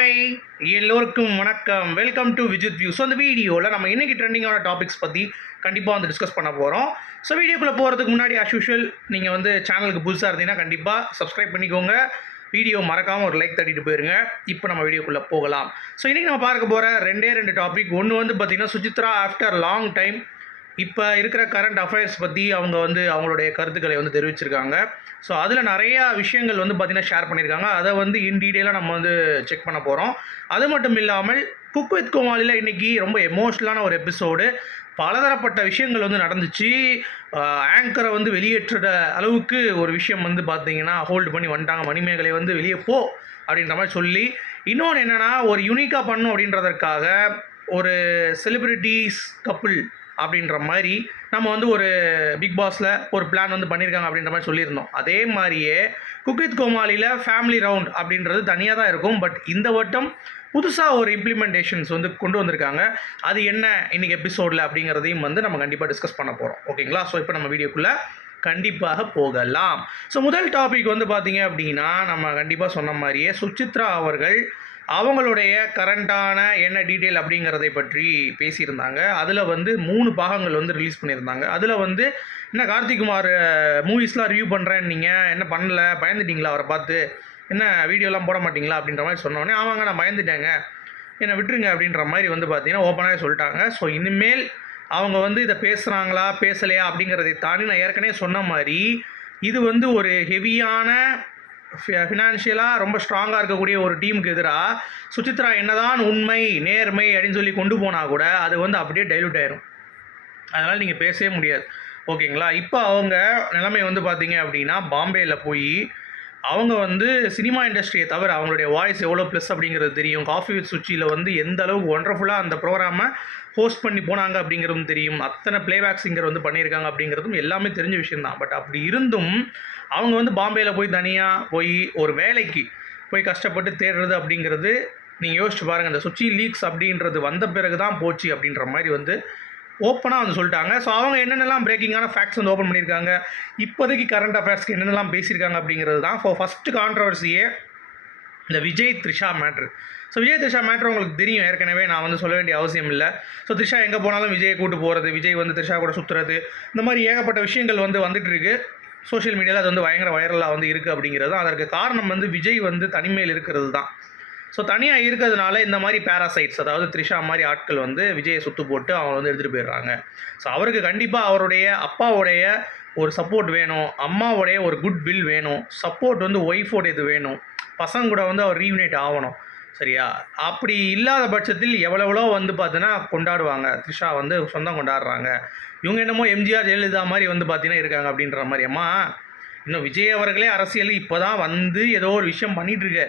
Hi எல்லோருக்கும் வணக்கம். Welcome to Vijith view. So அந்த வீடியோவில் நம்ம இன்றைக்கி ட்ரெண்டிங்கான டாபிக்ஸ் பற்றி கண்டிப்பாக வந்து டிஸ்கஸ் பண்ண போகிறோம். ஸோ வீடியோக்குள்ளே போகிறதுக்கு முன்னாடி ஆஸ் யூஷுவல் நீங்கள் வந்து சேனலுக்கு புதுசாக இருந்தீங்கன்னா கண்டிப்பாக சப்ஸ்கிரைப் பண்ணிக்கோங்க. வீடியோ மறக்காமல் ஒரு லைக் தட்டிட்டு போயிருங்க. இப்போ நம்ம வீடியோக்குள்ளே போகலாம். ஸோ இன்றைக்கி நம்ம பார்க்க போகிற ரெண்டு டாபிக். ஒன்று வந்து பார்த்திங்கன்னா சுசித்ரா ஆஃப்டர் லாங் டைம் இப்போ இருக்கிற கரண்ட் அஃபேர்ஸ் பற்றி அவங்க வந்து அவங்களுடைய கருத்துக்களை வந்து தெரிவிச்சிருக்காங்க. ஸோ அதில் நிறையா விஷயங்கள் வந்து பார்த்திங்கன்னா ஷேர் பண்ணியிருக்காங்க. அதை வந்து இன் டீட்டெயிலாக நம்ம வந்து செக் பண்ண போகிறோம். அது மட்டும் இல்லாமல் குக் வித் கோமாளியில் இன்றைக்கி ரொம்ப எமோஷ்னலான ஒரு எபிசோடு. பலதரப்பட்ட விஷயங்கள் வந்து நடந்துச்சு. ஆங்கரை வந்து வெளியேற்றுற அளவுக்கு ஒரு விஷயம் வந்து பார்த்திங்கன்னா ஹோல்டு பண்ணி வந்துட்டாங்க. மணிமேகலை வந்து வெளியே போ அப்படின்ற மாதிரி சொல்லி, இன்னொன்று என்னென்னா ஒரு யூனிக்காக பண்ணும் அப்படின்றதற்காக ஒரு செலிப்ரிட்டிஸ் கப்புள் அப்படின்ற மாதிரி நம்ம வந்து ஒரு பிக் பாஸில் ஒரு பிளான் வந்து பண்ணியிருக்காங்க அப்படின்ற மாதிரி சொல்லியிருந்தோம். அதே மாதிரியே குக் வித் கோமாளியில் ஃபேமிலி ரவுண்ட் அப்படின்றது தனியாக தான் இருக்கும். பட் இந்த வட்டம் புதுசாக ஒரு இம்ப்ளிமெண்டேஷன்ஸ் வந்து கொண்டு வந்திருக்காங்க. அது என்ன இன்றைக்கி எபிசோடில் அப்படிங்கிறதையும் வந்து நம்ம கண்டிப்பாக டிஸ்கஸ் பண்ண போகிறோம். ஓகேங்களா? ஸோ இப்போ நம்ம வீடியோக்குள்ளே கண்டிப்பாக போகலாம். ஸோ முதல் டாபிக் வந்து பார்த்திங்க அப்படின்னா நம்ம கண்டிப்பாக சொன்ன மாதிரியே சுசித்ரா அவர்கள் அவங்களுடைய கரண்ட்டான என்ன டீட்டெயில் அப்படிங்கிறதை பற்றி பேசியிருந்தாங்க. அதில் வந்து 3 பாகங்கள் வந்து ரிலீஸ் பண்ணியிருந்தாங்க. அதில் வந்து என்ன கார்த்திக்குமார் மூவிஸ்லாம் ரிவ்யூ பண்ணுறேன்னு நீங்கள் என்ன பண்ணல, பயந்துட்டிங்களா அவரை பார்த்து, என்ன வீடியோலாம் போட மாட்டிங்களா அப்படின்ற மாதிரி சொன்னோடனே ஆமாங்க நான் பயந்துட்டேங்க, என்னை விட்டுருங்க அப்படின்ற மாதிரி வந்து பார்த்திங்கன்னா ஓப்பனாகவே சொல்லிட்டாங்க. ஸோ இனிமேல் அவங்க வந்து இதை பேசுகிறாங்களா பேசலையா அப்படிங்கிறதை தாண்டி நான் ஏற்கனவே சொன்ன மாதிரி இது வந்து ஒரு ஹெவியான ஃபினான்ஷியலாக ரொம்ப ஸ்ட்ராங்காக இருக்கக்கூடிய ஒரு டீமுக்கு எதிராக சுசித்ரா என்னதான் உண்மை நேர்மை அப்படின்னு சொல்லி கொண்டு போனால் கூட அது வந்து அப்படியே டைல்யூட் ஆயிரும். அதனால் நீங்கள் பேசவே முடியாது. ஓகேங்களா? இப்போ அவங்க நிலைமை வந்து பார்த்தீங்க அப்படின்னா பாம்பேயில் போய் அவங்க வந்து சினிமா இண்டஸ்ட்ரியை தவிர அவங்களுடைய வாய்ஸ் எவ்வளோ ப்ளஸ் அப்படிங்கிறது தெரியும். காஃபி வித் சுச்சியில் வந்து எந்த அளவுக்கு ஒண்டர்ஃபுல்லாக அந்த ப்ரோக்ராமை ஹோஸ்ட் பண்ணி போனாங்க அப்படிங்கிறதும் தெரியும். அத்தனை ப்ளேபேக் சிங்கர் வந்து பண்ணியிருக்காங்க அப்படிங்கிறதும் எல்லாமே தெரிஞ்ச விஷயந்தான். பட் அப்படி இருந்தும் அவங்க வந்து பாம்பேயில் போய் தனியாக போய் ஒரு வேலைக்கு போய் கஷ்டப்பட்டு தேடுறது அப்படிங்கிறது நீங்கள் யோசிச்சு பாருங்கள். இந்த சுச்சி லீக்ஸ் அப்படின்றது வந்த பிறகு தான் போச்சு அப்படின்ற மாதிரி வந்து ஓப்பனாக வந்து சொல்லிட்டாங்க. ஸோ அவங்க என்னென்னலாம் பிரேக்கிங்கான ஃபேக்ட்ஸ் வந்து ஓப்பன் பண்ணியிருக்காங்க, இப்போதைக்கு கரண்ட் அஃபேர்ஸ்க்கு என்னென்னலாம் பேசியிருக்காங்க அப்படிங்கிறது தான். ஃபஸ்ட்டு கான்ட்ரவர்சியே இந்த Vijay Trisha matter. So Vijay Trisha matter உங்களுக்கு தெரியும் ஏற்கனவே, நான் வந்து சொல்ல வேண்டிய அவசியம் இல்லை. ஸோ த்ரிஷா எங்கே போனாலும் விஜயை கூட்டு போகிறது, விஜய் வந்து த்ரிஷா கூட சுற்றுறது, இந்த மாதிரி ஏகப்பட்ட விஷயங்கள் வந்து வந்துட்டு இருக்குது. சோஷியல் மீடியாவில் அது வந்து பயங்கர வைரலாக வந்து இருக்குது அப்படிங்கிறது தான். அதற்கு காரணம் வந்து விஜய் வந்து தனிமையில் இருக்கிறது தான். ஸோ தனியாக இருக்கிறதுனால இந்த மாதிரி பேராசைட்ஸ், அதாவது த்ரிஷா மாதிரி ஆட்கள் வந்து விஜயை சுற்று போட்டு அவங்க வந்து எடுத்துகிட்டு போயிடுறாங்க. ஸோ அவருக்கு கண்டிப்பாக அவருடைய அப்பாவுடைய ஒரு சப்போர்ட் வேணும், அம்மாவுடைய ஒரு குட் வில் வேணும், சப்போர்ட் வந்து ஒய்ஃபோட இது வேணும், பசங்க கூட வந்து அவர் ரீயூனைட் ஆகணும். சரியா? அப்படி இல்லாத பட்சத்தில் எவ்வளோ வந்து பார்த்தீங்கன்னா கொண்டாடுவாங்க. த்ரிஷா வந்து சொந்தம் கொண்டாடுறாங்க. இவங்க என்னமோ எம்ஜிஆர் ஜெயலலிதா மாதிரி வந்து பார்த்தீங்கன்னா இருக்காங்க அப்படின்ற மாதிரி. அம்மா இன்னும் விஜய் அவர்களே அரசியல் இப்போ தான் வந்து ஏதோ ஒரு விஷயம் பண்ணிகிட்ருக்கு.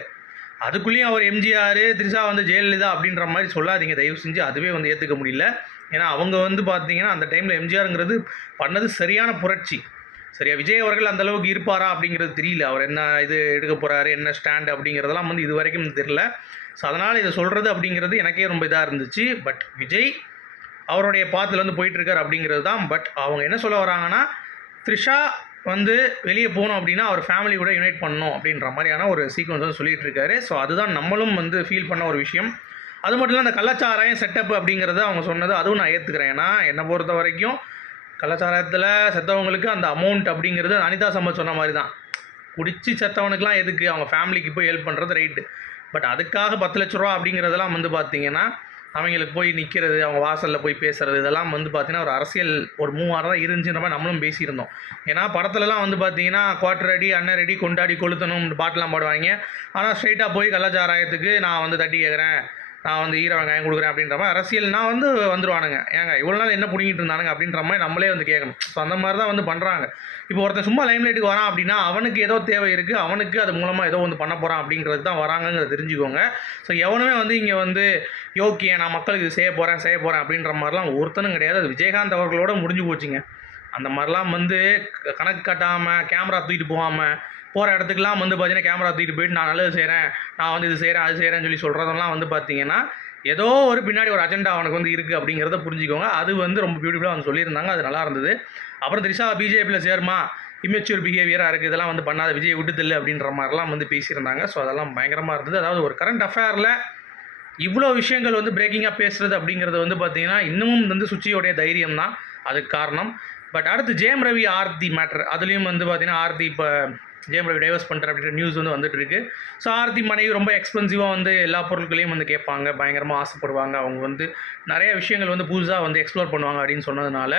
அதுக்குள்ளேயும் அவர் எம்ஜிஆர் த்ரிஷா வந்து ஜெயலலிதா அப்படின்ற மாதிரி சொல்லாதீங்க தயவு செஞ்சு. அதுவே வந்து ஏற்றுக்க முடியல. ஏன்னா அவங்க வந்து பார்த்தீங்கன்னா அந்த டைமில் எம்ஜிஆருங்கிறது பண்ணது சரியான புரட்சி. சரியா? விஜய் அவர்கள் அந்தளவுக்கு இருப்பாரா அப்படிங்கிறது தெரியல. அவர் என்ன இது எடுக்க போகிறாரு, என்ன ஸ்டாண்டு அப்படிங்கிறதெல்லாம் வந்து இது வரைக்கும் தெரியல. ஸோ அதனால் இதை சொல்கிறது அப்படிங்கிறது எனக்கே ரொம்ப இதாக இருந்துச்சு. பட் விஜய் அவருடைய பாத்தில் வந்து போயிட்டுருக்கார் அப்படிங்கிறது தான். பட் அவங்க என்ன சொல்ல வராங்கன்னா த்ரிஷா வந்து வெளியே போகணும் அப்படின்னா அவர் ஃபேமிலி கூட யுனைட் பண்ணணும் அப்படின்ற மாதிரியான ஒரு சீக்வன்ஸ் வந்து சொல்லிகிட்டு இருக்காரு. ஸோ அதுதான் நம்மளும் வந்து ஃபீல் பண்ண ஒரு விஷயம். அது மட்டும் இல்லை அந்த கலாச்சாரம் செட்டப் அப்படிங்கிறத அவங்க சொன்னது அதுவும் நான் ஏற்றுக்கிறேன். ஏன்னா என்னை பொறுத்த வரைக்கும் கலாச்சாரத்தில் செத்தவங்களுக்கு அந்த அமௌண்ட் அப்படிங்கிறது அனிதா சம்பத் சொன்ன மாதிரி தான். குடிச்சு செத்தவனுக்குலாம் எதுக்கு, அவங்க ஃபேமிலிக்கு போய் ஹெல்ப் பண்ணுறது ரைட்டு. பட் அதுக்காக 10 லட்ச ரூபா அப்படிங்கிறதெல்லாம் வந்து பார்த்திங்கன்னா அவங்களுக்கு போய் நிற்கிறது, அவங்க வாசலில் போய் பேசுகிறது, இதெல்லாம் வந்து பார்த்திங்கன்னா ஒரு அரசியல் ஒரு மூவாரம் தான் இருந்துச்சுன்ற மாதிரி நம்மளும் பேசியிருந்தோம். ஏன்னா படத்துலலாம் வந்து பார்த்திங்கன்னா குவார்டர் அடி அண்ணன் ரெடி கொண்டாடி கொளுத்தணும் பாட்டெலாம் பாடுவாங்க. ஆனால் ஸ்ட்ரைட்டாக போய் கலாச்சாரத்துக்கு நான் வந்து தட்டி கேட்குறேன், நான் வந்து ஈர வெங்காயம் கொடுக்குறேன் அப்படின்ற மாதிரி அரசியல் நான் வந்து வந்துடுவானுங்க. ஏங்க இவ்வளோ நாள் என்ன பிடிங்கிட்டு இருந்தானுங்க அப்படின்ற மாதிரி நம்மளே வந்து கேட்கணும். ஸோ அந்த மாதிரி தான் வந்து பண்ணுறாங்க. இப்போ ஒருத்தன் சும்மா லைம்லைட்டுக்கு வரான் அப்படின்னா அவனுக்கு ஏதோ தேவை இருக்குது, அவனுக்கு அது மூலமாக ஏதோ வந்து பண்ண போகிறான் அப்படிங்கிறது தான் வராங்கங்கிறத தெரிஞ்சுக்கோங்க. ஸோ எவனுமே வந்து இங்கே வந்து யோக்கிய நான் மக்களுக்கு இது செய்ய போகிறேன் அப்படின்ற மாதிரிலாம் ஒருத்தனும் கிடையாது. அது விஜயகாந்த் அவர்களோட முடிஞ்சு போச்சுங்க. அந்த மாதிரிலாம் வந்து கணக்கு கட்டாமல் கேமரா தூக்கிட்டு போகாமல் போகிற இடத்துக்குலாம் வந்து பார்த்தீங்கன்னா கேமரா தூக்கிட்டு போயிட்டு நான் நல்லது செய்கிறேன், நான் வந்து இது செய்கிறேன் அது செய்கிறேன்னு சொல்லி சொல்கிறதெல்லாம் வந்து பார்த்தீங்கன்னா ஏதோ ஒரு பின்னாடி ஒரு அஜெண்டா அவனுக்கு வந்து இருக்குது அப்படிங்கிறத புரிஞ்சுக்கோங்க. அது வந்து ரொம்ப பியூட்டிஃபுல்லாக வந்து சொல்லியிருந்தாங்க. அது நல்லா இருந்தது. அப்புறம் த்ரிஷா பிஜேபியில் சேருமா, இம்மெச்சூர் பிஹேவியராக இருக்குது, இதெல்லாம் வந்து பண்ணாத, விஜய் விட்டுதில்லை அப்படின்ற மாதிரிலாம் வந்து பேசியிருந்தாங்க. ஸோ அதெல்லாம் பயங்கரமாக இருந்தது. அதாவது ஒரு கரண்ட் அஃபேரில் இவ்வளோ விஷயங்கள் வந்து பிரேக்கிங்காக பேசுகிறது அப்படிங்கிறது வந்து பார்த்திங்கன்னா இன்னமும் வந்து சுச்சியோடைய தைரியம் தான் அதுக்கு காரணம். பட் அடுத்து ஜெயம் ரவி ஆர்த்தி மேட்ரு, அதுலேயும் வந்து பார்த்திங்கன்னா ஆர்த்தி இப்போ ஜெயம் ரவி டைவர்ஸ் பண்ணுற அப்படின்ற நியூஸ் வந்து வந்துட்டுருக்கு. ஸோ ஆர்த்தி மனைவி ரொம்ப எக்ஸ்பென்சிவாக வந்து எல்லா பொருட்களையும் வந்து கேட்பாங்க, பயங்கரமாக ஆசைப்படுவாங்க, அவங்க வந்து நிறைய விஷயங்கள் வந்து புதுசாக வந்து எக்ஸ்ப்ளோர் பண்ணுவாங்க அப்படின்னு சொன்னதுனால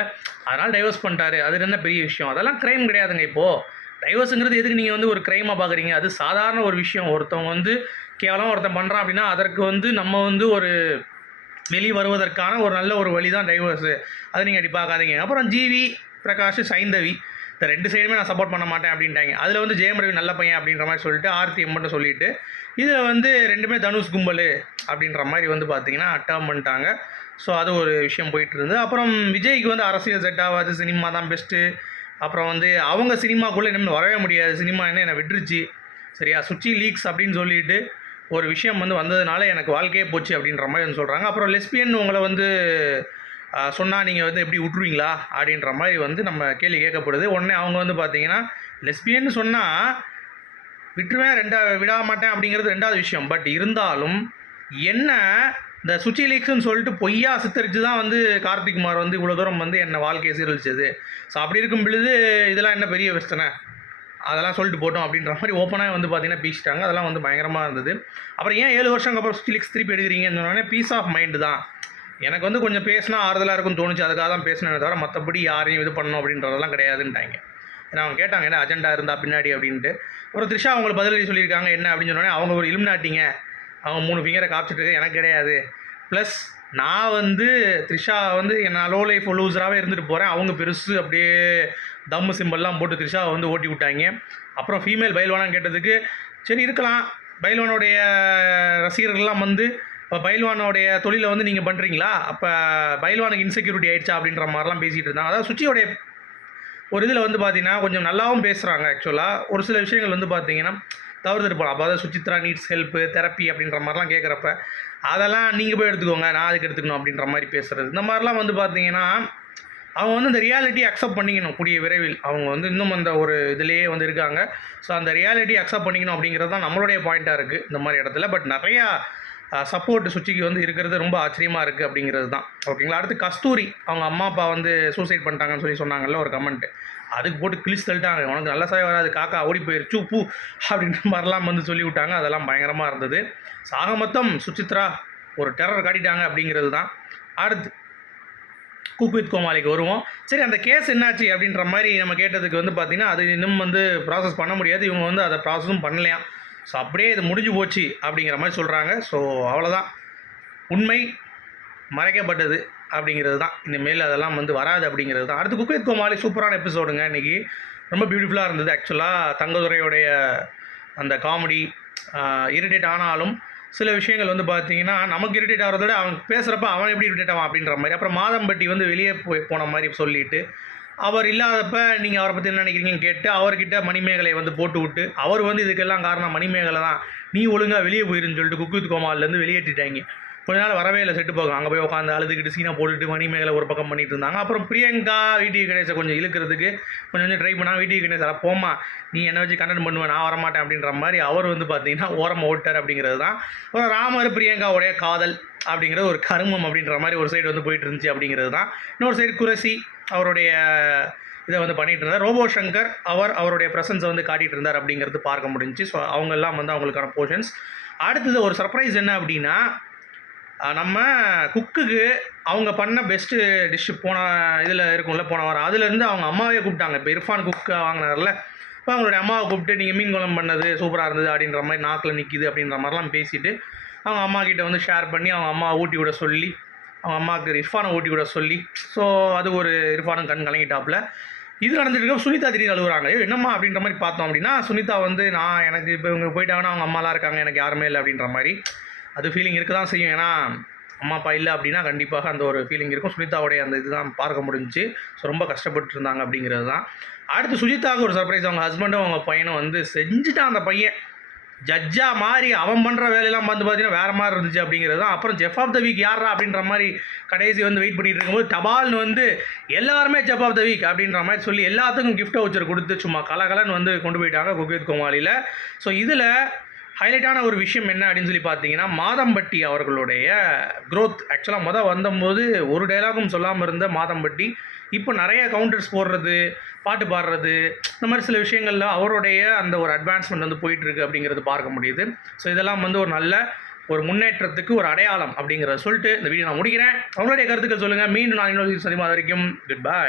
அதனால் டைவர்ஸ் பண்ணிட்டாரு. அது என்ன பெரிய விஷயம், அதெல்லாம் க்ரைம் கிடையாதுங்க. இப்போது டைவர்ஸுங்கிறது எதுக்கு நீங்கள் வந்து ஒரு க்ரைமாக பார்க்குறீங்க? அது சாதாரண ஒரு விஷயம். ஒருத்தவங்க வந்து கேவலமாக ஒருத்தன் பண்ணுறான் அப்படின்னா அதற்கு வந்து நம்ம வந்து ஒரு வெளியே வருவதற்கான ஒரு நல்ல ஒரு வழி தான் டைவர்ஸு. அதை நீங்கள் அப்படி பார்க்காதீங்க. அப்புறம் ஜிவி பிரகாஷ், சைந்தவி இந்த 2 சைடுமே நான் சப்போர்ட் பண்ண மாட்டேன் அப்படின்ட்டாங்க. அதில் வந்து ஜெயம் ரவி நல்ல பையன் அப்படின்ற மாதிரி சொல்லிட்டு ஆர்த்தி மட்டும் சொல்லிவிட்டு இதில் வந்து 2மே தனுஷ் கும்பல் அப்படின்ற மாதிரி வந்து பார்த்திங்கன்னா டேர்ம் பண்ணிட்டாங்க. ஸோ அது ஒரு விஷயம் போயிட்டு இருந்தது. அப்புறம் விஜய்க்கு வந்து அரசியல் செட் ஆகாது, சினிமா தான் பெஸ்ட்டு. அப்புறம் வந்து அவங்க சினிமாக்குள்ளே இனிமேல் வரவே முடியாது, சினிமா என்னை விட்டுருச்சு சரியா, சுச்சி லீக்ஸ் அப்படின்னு சொல்லிட்டு ஒரு விஷயம் வந்து வந்ததுனால எனக்கு வாழ்க்கையே போச்சு அப்படின்ற மாதிரி வந்து சொல்கிறாங்க. அப்புறம் லெஸ்பியன் உங்களை வந்து சொன்னால் நீங்கள் வந்து எப்படி விட்ருவீங்களா அப்படின்ற மாதிரி வந்து நம்ம கேள்வி கேட்கப்படுது. உடனே அவங்க வந்து பார்த்தீங்கன்னா லெஸ்பியன்னு சொன்னால் விட்டுருவேன், விட மாட்டேன் அப்படிங்கிறது 2வது விஷயம். பட் இருந்தாலும் என்ன இந்த சுச்சி லீக்ஸ்ன்னு சொல்லிட்டு பொய்யா சித்தரித்து தான் வந்து கார்த்திக் குமார் வந்து இவ்வளோ தூரம் வந்து என்னை வாழ்க்கையை சீரழிச்சது. ஸோ அப்படி இருக்கும் பொழுது இதெல்லாம் என்ன பெரிய பிரச்சனை, அதெல்லாம் சொல்லிட்டு போட்டோம் அப்படின்ற மாதிரி ஓப்பனாக வந்து பார்த்திங்கன்னா பீச்சிட்டாங்க. அதெல்லாம் வந்து பயங்கரமாக இருந்தது. அப்புறம் ஏன் 7 வருஷம் அப்புறம் சுச்சி லீக்ஸ் திருப்பி எடுக்கிறீங்கன்னு சொன்னோடனே பீஸ் ஆஃப் மைண்டு தான். எனக்கு வந்து கொஞ்சம் பேசினா ஆறுதலாக இருக்குன்னு தோணுச்சு, அதுக்காக தான் பேசினே தவிர மற்றபடி யாரையும் இது பண்ணணும் அப்படின்றதெல்லாம் கிடையாதுன்ட்டாங்க. ஏன்னா அவங்க கேட்டாங்க என்ன அஜெண்டா இருந்தால் பின்னாடி அப்படின்ட்டு. ஒரு த்ரிஷா அவங்களுக்கு பதிலடி சொல்லியிருக்காங்க என்ன அப்படின்னு சொன்னோடனே அவங்க ஒரு இலுமினாட்டிங்க, அவங்க 3 ஃபிங்கரை காப்பிச்சிட்டு எனக்கு கிடையாது. ப்ளஸ் நான் வந்து த்ரிஷா வந்து நான் லோ லைஃப் லூஸராகவே இருந்துட்டு போகிறேன், அவங்க பெருசு அப்படியே தம்மு சிம்பிள்லாம் போட்டு த்ரிஷாவை வந்து ஓட்டி விட்டாங்க. அப்புறம் ஃபீமேல் பைல்வானான்னு கேட்டதுக்கு சரி இருக்கலாம், பைல்வானுடைய ரசிகர்கள்லாம் வந்து இப்போ பைல்வானோடைய தொழிலை வந்து நீங்கள் பண்ணுறீங்களா, அப்போ பைல்வானுக்கு இன்செக்யூரிட்டி ஆகிடுச்சா அப்படின்ற மாதிரிலாம் பேசிகிட்டு இருந்தாங்க. அதாவது சுச்சியோடைய ஒரு இதில் வந்து பார்த்தீங்கன்னா கொஞ்சம் நல்லாவும் பேசுகிறாங்க. ஆக்சுவலாக ஒரு சில விஷயங்கள் வந்து பார்த்தீங்கன்னா தவிர்த்துருப்பாங்க. அப்போ அதாவது சுச்சித்ரா நீட்ஸ் ஹெல்ப்பு தெரப்பி அப்படின்ற மாதிரிலாம் கேட்குறப்ப அதெல்லாம் நீங்கள் போய் எடுத்துக்கோங்க, நான் அதுக்கு எடுத்துக்கணும் அப்படின்ற மாதிரி பேசுகிறது. இந்த மாதிரிலாம் வந்து பார்த்தீங்கன்னா அவங்க வந்து இந்த ரியாலிட்டி அக்செப்ட் பண்ணிக்கணும் கூடிய விரைவில். அவங்க வந்து இன்னும் அந்த ஒரு இதிலேயே வந்து இருக்காங்க. ஸோ அந்த ரியாலிட்டி அக்செப்ட் பண்ணிக்கணும் அப்படிங்கிறது தான் நம்மளுடைய பாயிண்ட்டாக இருக்குது இந்த மாதிரி இடத்துல. பட் நிறையா சப்போர்ட் சுச்சிக்கு வந்து இருக்கிறது ரொம்ப ஆச்சரியமாக இருக்குது அப்படிங்கிறது தான். ஓகேங்களா. அடுத்து கஸ்தூரி அவங்க அம்மா அப்பா வந்து சூசைட் பண்ணிட்டாங்கன்னு சொல்லி சொன்னாங்கல்ல ஒரு கமெண்ட்டு, அதுக்கு போட்டு கிழிச்சு தள்ளிட்டாங்க. உனக்கு நல்ல சாய் வராது, காக்கா ஓடி போயிருச்சு பூ அப்படின்ற மாதிரிலாம் வந்து சொல்லி விட்டாங்க. அதெல்லாம் பயங்கரமாக இருந்தது. சாக மொத்தம் சுசித்ரா ஒரு டெரர் காட்டிட்டாங்க அப்படிங்கிறது தான். அடுத்து குக் வித் கோமாளிக்கு வருவோம். சரி அந்த கேஸ் என்னாச்சு அப்படின்ற மாதிரி நம்ம கேட்டதுக்கு வந்து பார்த்திங்கன்னா அது இன்னும் வந்து ப்ராசஸ் பண்ண முடியாது, இவங்க வந்து அதை ப்ராசஸும் பண்ணலையாம். ஸோ அப்படியே இது முடிஞ்சு போச்சு அப்படிங்கிற மாதிரி சொல்கிறாங்க. ஸோ அவ்வளோதான், உண்மை மறைக்கப்பட்டது அப்படிங்கிறது தான். இனிமேல் அதெல்லாம் வந்து வராது அப்படிங்கிறது தான். அடுத்து குக் வித் கோமாளி சூப்பரான எபிசோடுங்க. இன்றைக்கி ரொம்ப பியூட்டிஃபுல்லாக இருந்தது. ஆக்சுவலாக தங்கதுரையோடைய அந்த காமெடி இரிட்டேட் ஆனாலும் சில விஷயங்கள் வந்து பார்த்தீங்கன்னா நமக்கு இரிட்டேட் ஆகிறத விட அவன் பேசுகிறப்ப அவன் எப்படி இரிட்டேட் ஆவான் அப்படின்ற மாதிரி. அப்புறம் மாதம்பட்டி வந்து வெளியே போன மாதிரி சொல்லிவிட்டு அவர் இல்லாதப்ப நீங்கள் அவரை பற்றி என்ன நினைக்கிறீங்கன்னு கேட்டு அவர்கிட்ட மணிமேகலை வந்து போட்டு விட்டு அவர் வந்து இதுக்கெல்லாம் காரணம் மணிமேகலை தான், நீ ஒழுங்காக வெளியே போயிருன்னு சொல்லிட்டு குக் வித் கோமாளிலேருந்து வெளியேற்றிட்டாங்க. கொஞ்ச நாள் வரவே இல்லை, செட்டு போகும். அங்கே போய் உட்காந்து அழுதுகிட்டு சீனை போட்டுட்டு மணிமேகலை ஒரு பக்கம் பண்ணிட்டு இருந்தாங்க. அப்புறம் பிரியங்கா வீடியோ கணேசை கொஞ்சம் இழுக்கிறதுக்கு கொஞ்சம் ட்ரை பண்ணால் வீடியோ கணேசை போமா நீ என்னை வச்சு கண்டென்ட் பண்ணுவேன், நான் வரமாட்டேன் அப்படின்ற மாதிரி அவர் வந்து பார்த்தீங்கன்னா ஓரமாக ஓட்டார் அப்படிங்கிறது தான். அப்புறம் ராமர் பிரியங்காவுடைய காதல் அப்படிங்கிறது ஒரு கருமம் அப்படின்ற மாதிரி ஒரு சைடு வந்து போயிட்டு இருந்துச்சு அப்படிங்கிறது தான். இன்னொரு சைடு குரசி அவருடைய இதை வந்து பண்ணிகிட்டு இருந்தார். ரோபோ சங்கர் அவருடைய ப்ரெசன்ஸை வந்து காட்டிகிட்டு இருந்தார் அப்படிங்கிறது பார்க்க முடிஞ்சிச்சு. ஸோ அவங்கெல்லாம் வந்து அவங்களுக்கான போர்ஷன்ஸ். அடுத்தது ஒரு சர்ப்ரைஸ் என்ன அப்படின்னா நம்ம குக்குக்கு அவங்க பண்ண பெஸ்ட்டு டிஷ்ஷு போன இதில் இருக்கும்ல போன வாரம் அதுலேருந்து அவங்க அம்மாவே கூப்பிட்டாங்க. இப்போ இர்ஃபான் குக்கு வாங்கினார்ல, இப்போ அவங்களுடைய அம்மாவை கூப்பிட்டு நீங்கள் மீன் குழம்பு பண்ணது சூப்பராக இருந்தது அப்படின்ற மாதிரி நாக்கில் நிற்கிது அப்படின்ற மாதிரிலாம் பேசிவிட்டு அவங்க அம்மா கிட்ட வந்து ஷேர் பண்ணி அவங்க அம்மாவை ஊட்டி விட சொல்லி அவங்க அம்மாவுக்கு இர்ஃபானை ஊட்டி விட சொல்லி ஸோ அது ஒரு இர்ஃபானும் கண் கலங்கிட்டாப்புல. இது நடந்துட்டு சுனிதா திடீர்னு அழுகுறாங்க. என்னம்மா அப்படின்ற மாதிரி பார்த்தோம் அப்படின்னா சுனிதா வந்து நான் எனக்கு இப்போ இவங்க போயிட்டாங்கன்னா அவங்க அம்மாலாம் இருக்காங்க, எனக்கு யாருமே இல்லை அப்படின்ற மாதிரி அது ஃபீலிங் இருக்க தான் செய்யும். ஏன்னா அம்மா அப்பா இல்லை அப்படின்னா கண்டிப்பாக அந்த ஒரு ஃபீலிங் இருக்கும். சுனிதாவுடைய அந்த இதுதான் பார்க்க முடிஞ்சிச்சு. ஸோ ரொம்ப கஷ்டப்பட்டு இருந்தாங்க அப்படிங்கிறது தான். அடுத்து சுஜிதாவுக்கு ஒரு சர்ப்ரைஸ், அவங்க ஹஸ்பண்டும் அவங்க பையனும் வந்து செஞ்சுட்டான். அந்த பையன் ஜட்ஜாக மாறி அவன் பண்ணுற வேலையெல்லாம் வந்து பார்த்தீங்கன்னா வேறு மாதிரி இருந்துச்சு அப்படிங்கிறது தான். அப்புறம் செஃப் ஆஃப் த வீக் யாரா அப்படின்ற மாதிரி கடைசி வந்து வெயிட் பண்ணிட்டு இருக்கும்போது தபால்னு வந்து எல்லாருமே செஃப் ஆஃப் த வீக் அப்படின்ற மாதிரி சொல்லி எல்லாத்துக்கும் கிஃப்ட் வவுச்சர் கொடுத்து சும்மா கலகலன்னு வந்து கொண்டு போயிட்டாங்க குக் வித் கோமாளியில். ஸோ இதில் ஹைலைட்டான ஒரு விஷயம் என்ன அப்படின்னு சொல்லி பார்த்தீங்கன்னா, மாதம்பட்டி அவர்களுடைய க்ரோத். ஆக்சுவலாக வந்தபோது ஒரு டைலாகும் சொல்லாமல் இருந்த மாதம்பட்டி இப்போ நிறைய கவுண்டர்ஸ் போடுறது, பாட்டு பாடுறது, இந்த மாதிரி சில விஷயங்களில் அவருடைய அந்த ஒரு அட்வான்ஸ்மெண்ட் வந்து போயிட்டுருக்கு அப்படிங்கிறது பார்க்க முடியுது. ஸோ இதெல்லாம் வந்து ஒரு நல்ல ஒரு முன்னேற்றத்துக்கு ஒரு அடையாளம் அப்படிங்கிறத சொல்லிட்டு இந்த வீடியோ நான் முடிக்கிறேன். அவங்களுடைய கருத்துக்கள் சொல்லுங்கள். மீண்டும் நான் இன்னொரு சந்திமா வரைக்கும் குட் பை.